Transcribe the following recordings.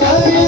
Hare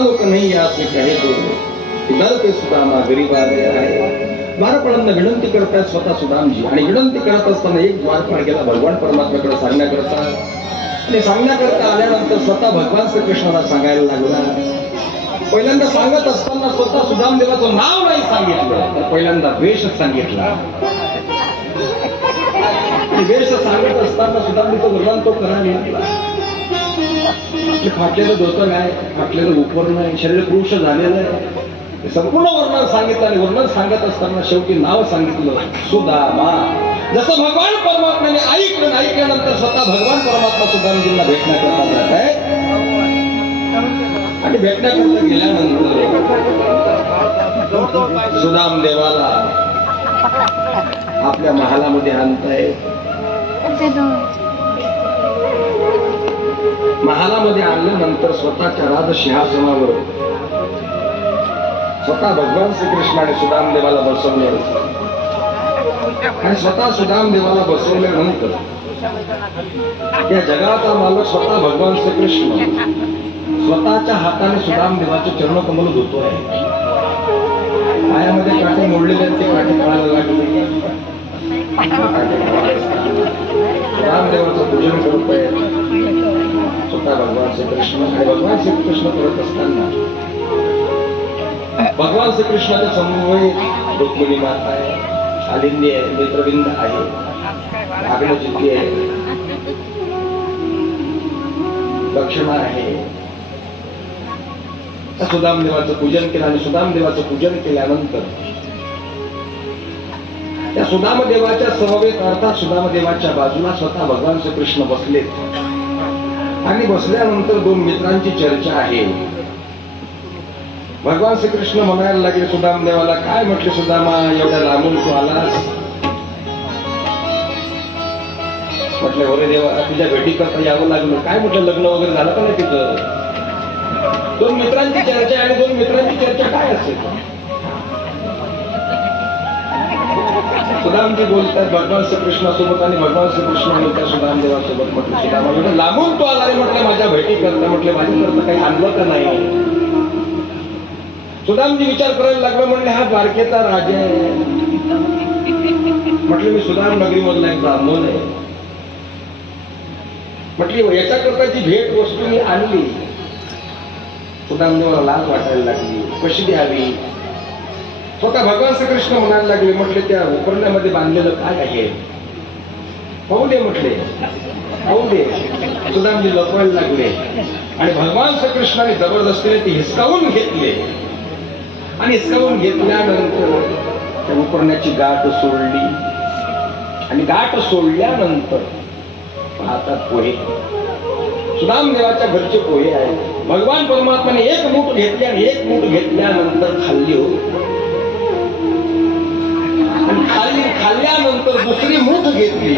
द्वारपालो Kanhaiya से कहे तो। दर पे सुदामा गरीब आले आहे द्वारपालांना विनंती करतात स्वतः सुदामजी आणि विनंती करत असताना एक द्वारपाल गेला भगवान परमात्म्याकडे सांगण्याकरता आणि सांगण्याकरता आल्यानंतर स्वतः भगवान श्रीकृष्णाला सांगायला लागला। पहिल्यांदा सांगत असताना स्वतः सुदाम देवाचं नाव नाही सांगितलं तर पहिल्यांदा द्वेष सांगितला. द्वेष सांगत असताना सुदामजीचं वर्णन तो करायला घेतला आपले फाटलेलं धोतर आहे फाटलेलं उपवर्ण आहे शरीर पुरुष झालेलं आहे. हे संपूर्ण वर्णन सांगितलं आणि वर्णन सांगत असताना शेवटी नाव सांगितलं सुदामा जसं भगवान परमात्म्याने ऐकलं ऐकल्यानंतर स्वतः भगवान परमात्मा सुदामजींना भेटण्याकरता जात आहे. आणि भेटण्याकरता गेल्यानंतर सुदाम देवाला आपल्या महालामध्ये आणताय. महालामध्ये आणल्यानंतर स्वतःच्या राजसिंहासनावर. स्वतः भगवान श्रीकृष्णाने सुदाम देवाला बसवले. आणि स्वतः सुदाम देवाला बसवल्यानंतर या जगाचा मालक स्वतः भगवान श्रीकृष्ण. स्वतःच्या हाताने सुदाम देवाचे चरणकमल धुतो आहे पायामध्ये काटे मोडलेले ते काटे काढायला लागले रामदेवाचं पूजन करतोय. होता भगवान श्रीकृष्ण. आणि भगवान श्रीकृष्ण करत असताना भगवान श्रीकृष्णाच्या समोर रुक्मिणी माता आहे शालिंदी आहे नेत्रबिंद आहे आग्नजिती आहे दक्षिणा आहे. सुदाम देवाचं पूजन केलं आणि सुदाम देवाचं पूजन केल्यानंतर त्या सुदाम देवाच्या समवेत अर्थात सुदाम देवाच्या बाजूला स्वतः भगवान श्रीकृष्ण बसलेत. आणि बसल्यानंतर दोन मित्रांची चर्चा आहे. भगवान श्रीकृष्ण म्हणायला लागले सुदाम देवाला काय म्हटले सुदामा एवढ्या लांबून तू आलास? म्हटलं अरे देवा तुझ्या भेटी करता यावं लागलं. काय म्हटलं लग्न वगैरे झालं का नाही तिथं? दोन मित्रांची चर्चा आणि दोन मित्रांची चर्चा काय असेल? सुदामजी बोलतात भगवान श्रीकृष्णासोबत आणि भगवान श्रीकृष्ण बोलतात सुदाम देवासोबत म्हटलं सुदामा म्हटलं लांबून तू आला रे म्हटलं माझ्या भेटी करता म्हटलं माझ्या करता काही आणलं का नाही. सुदामजी विचार करायला लागला म्हणले हा द्वारकेचा राजा आहे. म्हटलं मी सुदाम नगरी मधला एक ब्राह्मण आहे. म्हटली याच्याकरताची भेट वस्तू मी आणली. सुदामदेवाला मला लाज वाटायला लागली कशी द्यावी? स्वतः भगवान श्रीकृष्ण म्हणायला लागले म्हटले त्या उपरण्यामध्ये बांधलेलं काय आहे? पाहू दे म्हटले. पाहू दे. सुदामजी लपवायला लागले. आणि भगवान श्रीकृष्णाने जबरदस्तीने ते हिसकावून घेतले. आणि हिसकावून घेतल्यानंतर त्या उपरण्याची गाठ सोडली. आणि गाठ सोडल्यानंतर पाहतात पोहे. सुदाम देवाच्या घरचे पोहे आहेत. भगवान परमात्माने एक मूठ घेतली आणि एक मूठ घेतल्यानंतर खाल्ली होती. खाल्ल्यानंतर दुसरी मूठ घेतली.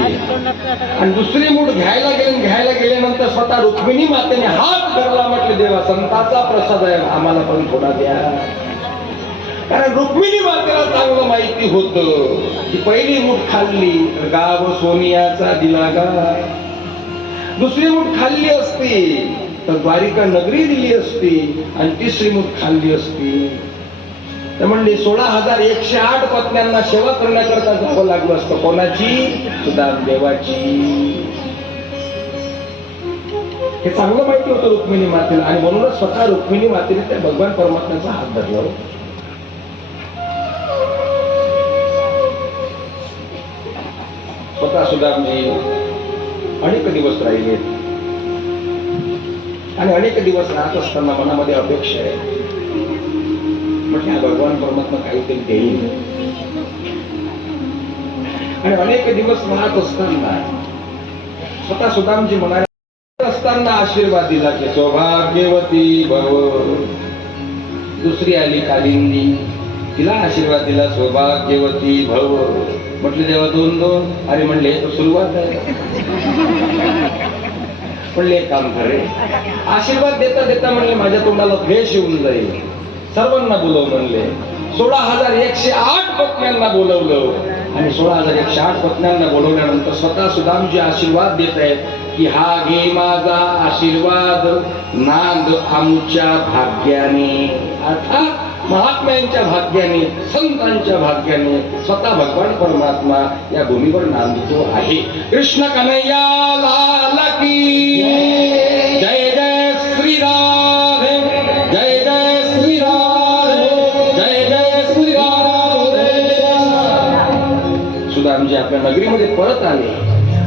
आणि दुसरी मूठ घ्यायला गेली घ्यायला गेल्यानंतर स्वतः रुक्मिणी मातेने हात धरला म्हटले देवा संताचा प्रसाद आहे आम्हाला पण थोडा द्या. कारण रुक्मिणी मातेला चांगलं माहिती होत. की पहिली मूठ खाल्ली गाव सोनियाचा दिला गा दुसरी मूठ खाल्ली असती तर द्वारिका नगरी दिली असती आणि तिसरी मूठ खाल्ली असती. तर म्हणले सोळा हजार एकशे आठ पत्न्यांना सेवा करण्याकरता जावं लागलं असतं. कोणाची? सुदाम देवाची. हे चांगलं माहिती होतं रुक्मिणी मातेला. आणि म्हणूनच स्वतः रुक्मिणी मातेने त्या भगवान परमात्म्याचा हात धरला. होता स्वतः सुदामजी अनेक दिवस राहिले. आणि अनेक दिवस राहत असताना मनामध्ये अपेक्षा आहे. म्हटलं भगवान परमात्मा काहीतरी देईल. आणि अनेक दिवस राहत असताना स्वतः सुदामजी म्हणाले असताना आशीर्वाद दिला की सौभाग्यवती भव. दुसरी आली कालिंदी तिला आशीर्वाद दिला सौभाग्यवती भव. म्हटले देवा दोन दोन. अरे म्हणले तर सुरुवात आहे. म्हणले एक काम खरे आशीर्वाद देता देता म्हणले माझ्या तोंडाला भेष येऊन जाईल. सर्वांना बोलव म्हणले. सोळा हजार एकशे आठ पत्न्यांना बोलवलं. आणि सोळा हजार एकशे आठ पत्न्यांना बोलवल्यानंतर स्वतः सुदामजी आशीर्वाद देत आहेत की हा घे माझा आशीर्वाद. नांद आमच्या भाग्याने. अर्थात महात्म्यांच्या भाग्याने संतांच्या भाग्याने स्वतः भगवान परमात्मा या भूमीवर नांदतो आहे. कृष्ण कन्हैया लाल की.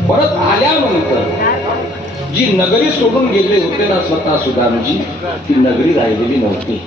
परत आल्यानंतर जी नगरी सोडून गेले होते ना स्वतः सुदामजी ती नगरी राहिलेली नव्हती.